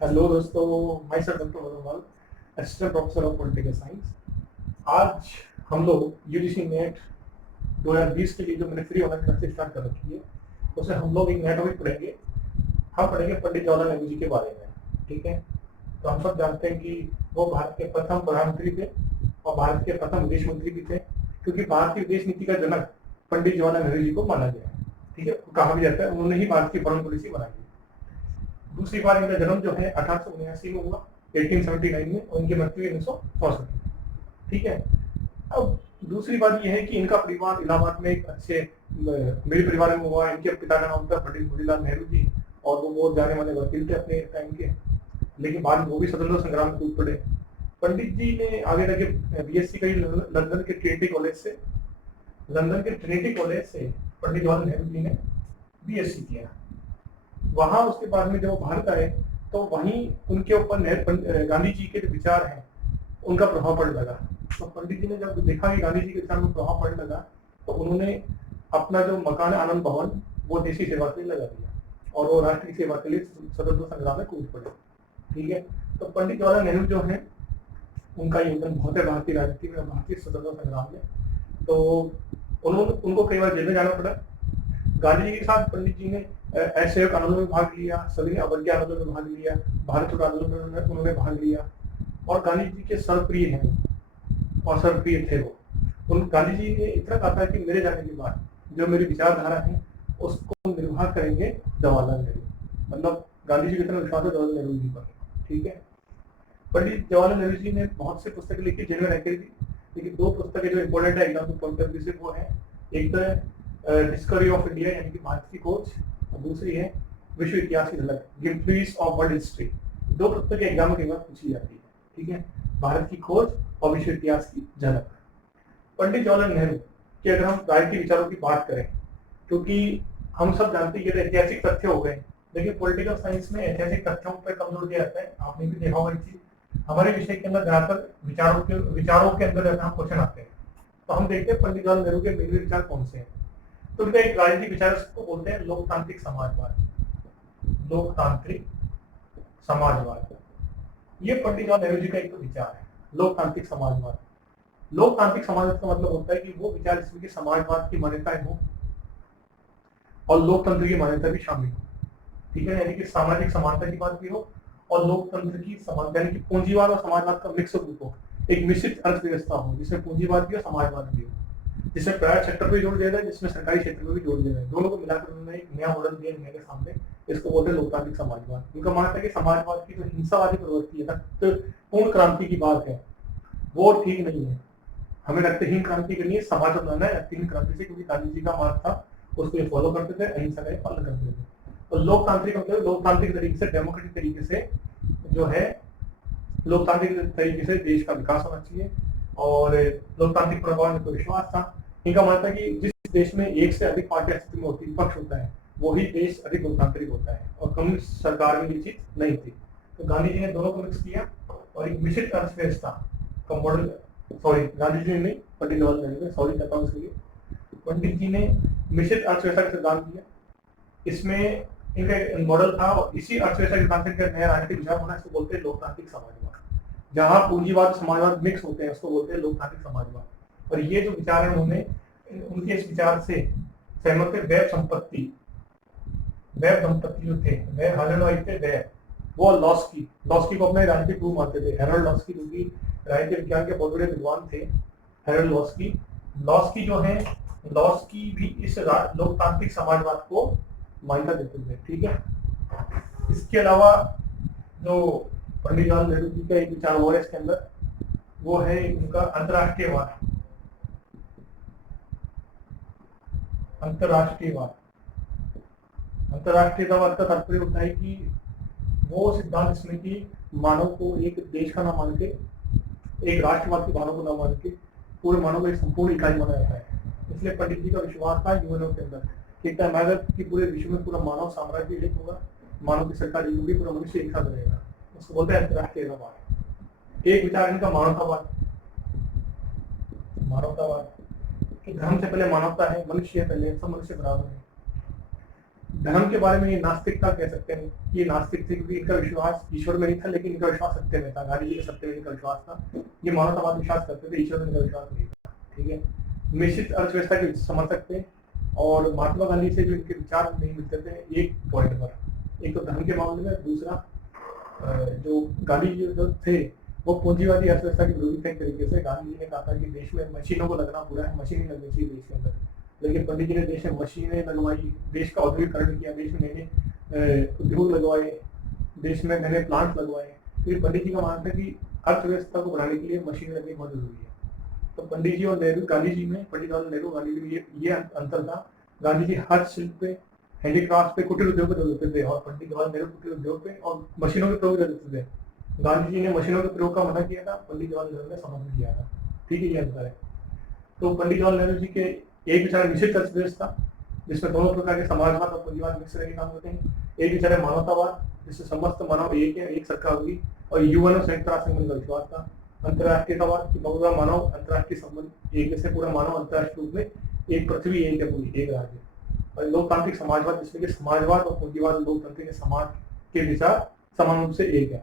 Hello दोस्तों, my self doctor Varun, assistant professor of political science. आज हम लोग यूजीसी नेट 2020 के लिए जो मैंने फ्री ऑनलाइन क्लासेस स्टार्ट कर रखी है, उसमें हम लोग एक नया टॉपिक पढ़ेंगे। हम पढ़ेंगे पंडित जवाहरलाल नेहरू जी के बारे में। ठीक है, तो हम सब जानते हैं कि वो भारत के प्रथम प्रधानमंत्री थे और भारत के प्रथम विदेश मंत्री भी थे, क्योंकि भारत की विदेश नीति का जनक पंडित जवाहरलाल नेहरू जी को माना गया है। ठीक है, कहा भी जाता है उन्होंने ही भारत की फॉरेन पॉलिसी बनाई है। दूसरी बार इनका जन्म जो है 1879 में हुआ, 1879 में, और इनकी मृत्यु 1964 में। ठीक है, अब दूसरी बात यह है कि इनका परिवार इलाहाबाद में एक अच्छे मेरे परिवार में हुआ। इनके पिता का नाम था पंडित भूरीलाल नेहरू जी, और वो बहुत जाने वाले वकील थे अपने टाइम के, लेकिन बाद में वो भी स्वतंत्रता संग्राम में कूद पड़े। पंडित जी ने आगे जाके बीएससी करी लंदन के ट्रिनिटी कॉलेज से। पंडित जवाहरलाल नेहरू जी ने बीएससी किया। वहां उसके बाद में जब वो भारत आए, तो वहीं उनके ऊपर गांधी जी के जो विचार हैं उनका प्रभाव पड़ने लगा। तो पंडित जी ने जब देखा कि गांधी जी के विचार में प्रभाव पड़ने लगा, तो उन्होंने अपना जो मकान है आनंद भवन, वो देश की सेवा के लिए लगा दिया, और वो राष्ट्र की सेवा के लिए स्वतंत्रता संग्राम में कूद पड़े। ठीक है, तो पंडित जवाहरलाल नेहरू जो है, उनका योगदान बहुत है भारतीय राजनीति में, भारतीय स्वतंत्रता संग्राम में। तो उन्होंने उनको कई बार जेल में जाना पड़ा। गांधी जी के साथ पंडित जी ने असहयोग आंदोलन में भाग लिया, सभी अवज्ञा आंदोलन में भाग लिया, भारत छोड़ो आंदोलन में उन्होंने भाग लिया, और गांधी जी के सर्वप्रिय हैं और सर्वप्रिय थे वो। उन गांधी जी ने इतना कहा था कि मेरे जाने के बाद जो मेरी विचारधारा है उसको निर्वाह करेंगे जवाहरलाल नेहरू। मतलब गांधी जी का इतना विश्वास है जवाहरलाल नेहरू जी पर। ठीक है, पंडित जवाहरलाल नेहरू जी ने बहुत सी पुस्तकें लिखी, जेल में रहकर भी, लेकिन दो पुस्तकें जो इम्पोर्टेंट है एग्जाम के पॉइंट ऑफ व्यू से, वो है एक तो है डिस्कवरी ऑफ इंडिया यानी कि भारत की खोज, और दूसरी है विश्व इतिहास की झलक, गिम्प्लीज ऑफ वर्ल्ड हिस्ट्री। दो पुस्तकें एग्जाम में कई बार पूछी जाती है। ठीक है, भारत की खोज और विश्व इतिहास की झलक। पंडित जवाहरलाल नेहरू के अगर हम राजनीतिक विचारों की बात करें, क्योंकि हम सब जानते हैं कि ऐतिहासिक तथ्य हो गए, लेकिन पॉलिटिकल साइंस में ऐतिहासिक तथ्यों पर कमजोर दिया जाता है। आपने भी देखा होगा ये चीज। हमारे विषय के अंदर ज्यादातर विचारों के अंदर जब हम क्वेश्चन आते हैं, तो हम देखते हैं पंडित जवाहरलाल नेहरू के मेन विचार कौन से हैं। तो उनका एक राजनीतिक विचार को बोलते हैं लोकतांत्रिक समाजवाद। लोकतांत्रिक समाजवाद, ये पंडित जवाहरलाल नेहरू जी का एक तो विचार है, लोकतांत्रिक समाजवाद। लोकतांत्रिक समाजवाद का मतलब होता है कि वो विचार जिसमें कि समाजवाद की मान्यताएं हो और लोकतंत्र की मान्यता भी शामिल हो। ठीक है, यानी कि सामाजिक समानता की बात भी हो और लोकतंत्र की समानता, यानी कि पूंजीवाद और समाजवाद का मिक्स रूप हो, एक मिश्रित अर्थव्यवस्था हो जिसमें पूंजीवाद भी हो समाजवाद भी हो, जिसमें प्राइवेट सेक्टर पे जोड़ दिया जाए, जिसमें सरकारी क्षेत्र में भी जोड़ दिया जाए, दोनों को मिलाकर उन्होंने एक नया मॉडल दिया इंडिया के सामने। इसको बोलते हैं लोकतांत्रिक समाजवाद। उनका मानना है कि समाजवाद की जो हिंसावादी प्रवृत्ति है, रक्तपूर्ण क्रांति की बात है, वो ठीक नहीं है। हमें रक्तहीन क्रांति करनी है, समाज बनाना है रक्तहीन क्रांति से, क्योंकि गांधी जी का मार्ग था, उसको ये फॉलो करते थे, अहिंसा का पालन करते थे। तो लोकतांत्रिक मतलब लोकतांत्रिक तरीके से, डेमोक्रेटिक तरीके से जो है, लोकतांत्रिक तरीके से देश का विकास होना चाहिए, और लोकतांत्रिक प्रभाव में तो विश्वास था। इनका मानना है कि जिस देश में एक से अधिक पार्टी अस्तित्व में होती, पक्ष होता है, वही देश अधिक लोकतांत्रिक होता है, और कम्युनिस्ट सरकार में ये चीज नहीं थी। तो गांधी जी ने दोनों को मिक्स किया और एक मिश्रित अर्थव्यवस्था का मॉडल, गांधी जी ने, पंडित जवाहरलाल नेहरू ने, सॉरी कहता हूँ इसके लिए, पंडित जी ने मिश्रित अर्थव्यवस्था का सिद्धांत दिया। इसमें इनका मॉडल था, और इसी अर्थव्यवस्था के सिद्धांत का नया राजनीतिक विचार होना, इसको बोलते हैं लोकतांत्रिक समाजवाद। जहां पूंजीवाद समाजवाद मिक्स होते हैं उसको बोलते हैं लोकतांत्रिक समाजवाद। और ये जो विचार है, उन्होंने उनके इस विचार से सहमत थे। वैब दंपत्ति जो थे, वो लॉस्की को अपने राजनीतिक गुरु मानते थे। हेरोल्ड लॉस्की, जो कि राजनीतिक विज्ञान के बहुत बड़े विद्वान थे, हेरोल्ड लॉस्की जो है, लॉस्की भी इस लोकतांत्रिक समाजवाद को मान्यता देते थे। ठीक है, इसके अलावा जो पंडित जवाहरलाल नेहरू जी का एक विचार हुआ है इसके अंदर, वो है उनका अंतरराष्ट्रीयवाद। अंतरराष्ट्रीयवाद का तात्पर्य होता है कि वो सिद्धांत जिसमें कि मानव को एक देश का ना मान के, एक राष्ट्रवाद के मानव को ना मान के, पूरे मानव को एक संपूर्ण इकाई माना जाता है। इसलिए पंडित जी का विश्वास था यूएनओ के अंदर कि पूरे विश्व में पूरा मानव साम्राज्य एक होगा, मानव की सरकार एक होगी, पूरा मनुष्य एक साथ रहेगा। उसको बोलते हैं अंतरराष्ट्रीयवाद। एक विचार इनका मानवतावाद कि धर्म से पहले मानवता है, मनुष्य है पहले, सब मनुष्य बराबर है। धर्म के बारे में ये नास्तिकता कह सकते हैं कि ये नास्तिक थे, क्योंकि इनका विश्वास ईश्वर में नहीं था, लेकिन इनका विश्वास सत्य में था। गांधी जी के सत्य में इनका विश्वास था। ये मानवतावाद विश्वास करते थे, ईश्वर में इनका विश्वास नहीं था। ठीक है, मिश्रित अर्थव्यवस्था के समर्थक थे और महात्मा गांधी से जो इनके विचार नहीं मिलते थे एक पॉइंट पर, एक तो धर्म के मामले में, दूसरा जो गांधी जी जो थे वो पूंजीवादी अर्थव्यवस्था के विरोधी थे। एक तरीके से गांधी जी ने कहा था कि देश में मशीनों को लगना बुरा है, मशीन नहीं लगनी चाहिए देश के अंदर, लेकिन पंडित जी ने देश में मशीनें लगवाई, देश का औद्योगिकरण किया, देश में नए नए उद्योग लगवाए, देश में नए नए प्लांट लगवाए। तो पंडित जी का मानना था कि अर्थव्यवस्था को बढ़ाने के लिए मशीनें लगनी बहुत जरूरी है। तो पंडित जी और नेहरू, गांधी जी में, पंडित जवाहरलाल नेहरू गांधी जी में ये अंतर था। गांधी जी हस्तशिल्प पे, हैंडीक्राफ्ट पे, कुटीर उद्योग पे जोर देते थे और पंडित जवाहरलाल नेहरू कुटीर उद्योग पे और मशीनों के प्रयोग देते थे। गांधी जी ने मशीनों के प्रयोग का मना किया था, पंडित जवाहरलाल नेहरू ने समर्थन किया था। ठीक है, ये अंतर है। तो पंडित जवाहरलाल नेहरू जी के एक विचार निश्चित अर्थव्यवस्था, जिसमें दोनों प्रकार के समाजवाद और पूंजीवाद मिक्स रहने काम होते हैं। एक विचार है मानवतावाद, जिससे समस्त मानव एक है, एक सरकार होगी, और यूएन और संयुक्त राष्ट्र संगठन का विश्वास था। अंतर्राष्ट्रीयतावाद की पूरा मानव अंतर्राष्ट्रीय संबंध, एक जैसे पूरा मानव अंतर्राष्ट्रीय रूप में एक पृथ्वी एक है, पूरी एक राज्य। और लोकतांत्रिक समाजवाद, जिसमें कि समाजवाद और पूंजीवाद लोकतांत्रिक समाज के विचार समान रूप से एक है।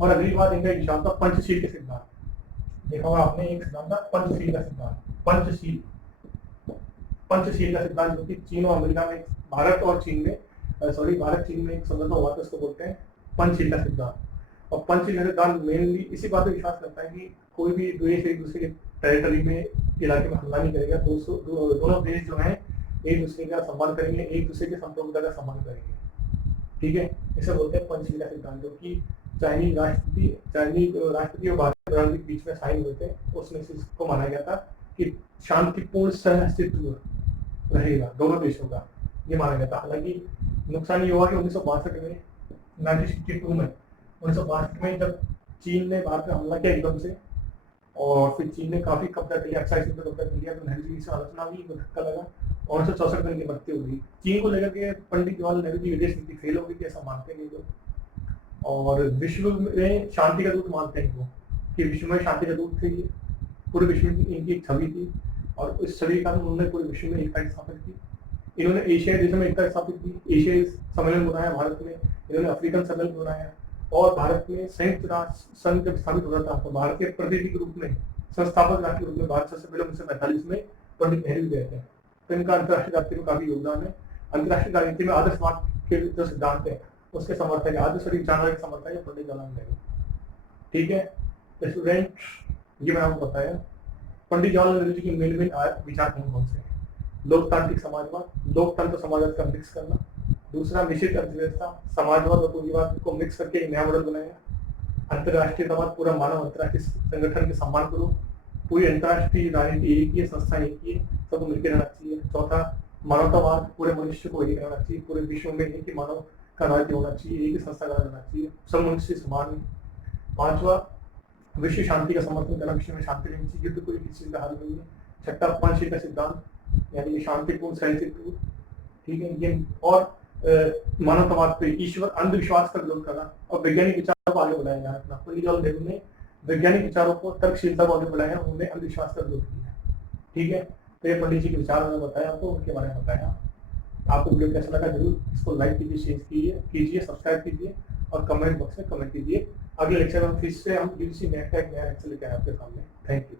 और अगली बात इनका विचार था पंचशील के सिद्धांत। देखा होगा आपने, एक सिद्धांत था पंचशील का सिद्धांत। पंचशील का सिद्धांत जो कि चीन और अमेरिका में, भारत और चीन में, भारत चीन में एक समझौता हुआ था, उसको बोलते हैं पंचशील का सिद्धांत। और पंचशील का सिद्धांत मेनली इसी बात पर विश्वास करता है कि कोई भी देश एक दूसरे के टेरिटरी में, इलाके में हमला नहीं करेगा। दोनों देश जो है एक दूसरे का सम्मान करेंगे, एक दूसरे के संप्रभुता का सम्मान करेंगे। ठीक है, इसे बोलते हैं पंचशील का सिद्धांत, जो कि चाइनीज राष्ट्रपति और भारत प्रधानमंत्री के बीच में साइन हुए थे। उसमें से इसको माना गया था कि शांतिपूर्ण सहअस्तित्व रहेगा दोनों देशों का, ये माना गया था। हालांकि नुकसान ये हुआ कि 1962 में, 1962 में जब चीन ने भारत में हमला किया एकदम से, और फिर चीन ने काफी कब्जा कर लिया, अक्साई पे कब्जा कर लिया, तो नेहरू जी से आलोचना हुई, धक्का लगा और 1964 में इनकी मृत्यु हुई। चीन को लेकर के पंडित जवाहरलाल नेहरू जी विदेश नीति फेल हो गई, ऐसा मानते हैं लोग, और विश्व में शांति का दूत मानते हैं इनको, कि विश्व में शांति का दूत थे ये, पूरे विश्व में इनकी एक छवि थी, और इस छवि का उन्होंने पूरे विश्व में एकता स्थापित की। इन्होंने एशियाई देशों में एकता स्थापित की, एशियाई सम्मेलन बुलाया भारत में, इन्होंने अफ्रीकन सम्मेलन बुलाया, और भारत में संयुक्त राष्ट्र संघ जब स्थापित हो रहा था तो भारत के प्रतिनिधि के रूप में, संस्थापक राष्ट्र के रूप में भारत सबसे पहले 1945 में पंडित नेहरू गए थे। तो इनका अंतर्राष्ट्रीय राजनीति में काफी योगदान है। अंतर्राष्ट्रीय राजनीति में आदर्शवाद के जो सिद्धांत है उसके समर्थक है, आदर्श विचारधारा के समर्थक है पंडित जवाहरलाल नेहरू। ठीक है स्टूडेंट, ये मैंने आपको बताया पंडित जवाहरलाल नेहरू जी की मेन विचार कौन से हैं। लोकतांत्रिक समाजवाद, लोकतंत्र समाजवाद का मिक्स करना। दूसरा निश्चित अर्थव्यवस्था, समाजवाद और पूंजीवाद को मिक्स करके एक नया मॉडल बनाया। अंतर्राष्ट्रीयतावाद, पूरा मानव अंतर्राष्ट्रीय संगठन के सम्मान करो, पूरी अंतर्राष्ट्रीय राजनीति एक ही है, संस्था एक ही है, सबको मिलकर रहना चाहिए। चौथा मानवतावाद, पूरे मनुष्य को एक रहना चाहिए, पूरे विश्व में एक ही मानव का राज्य होना चाहिए, एक ही संस्था का रहना चाहिए, सब मनुष्य समान है। पांचवा विश्व शांति का समर्थन करना, विश्व में शांति रहनी चाहिए, युद्ध कोई किसी का हल नहीं है। छठा पंचशील का सिद्धांत, यानी कि शांतिपूर्ण सहअस्तित्व। ठीक है, ये और मानवतावाद पे ईश्वर अंधविश्वास का विरोध करना, और वैज्ञानिक विचारों को आगे बढ़ाया जाना। अपना पंडित जवाहरलाल नेहरू ने वैज्ञानिक विचारों को, तर्कशीलता को आगे बढ़ाया, उन्होंने अंधविश्वास का विरोध किया। ठीक है, तो ये पंडित जी के विचार मैंने बताया आपको, उनके बारे में बताया। आपको वीडियो कैसा लगा जरूर इसको लाइक कीजिए, शेयर कीजिए, सब्सक्राइब कीजिए और कमेंट बॉक्स में कमेंट कीजिए। अगले लेक्चर में फिर से हम किसी नया लेक्चर लेकर आए आपके सामने। Thank you.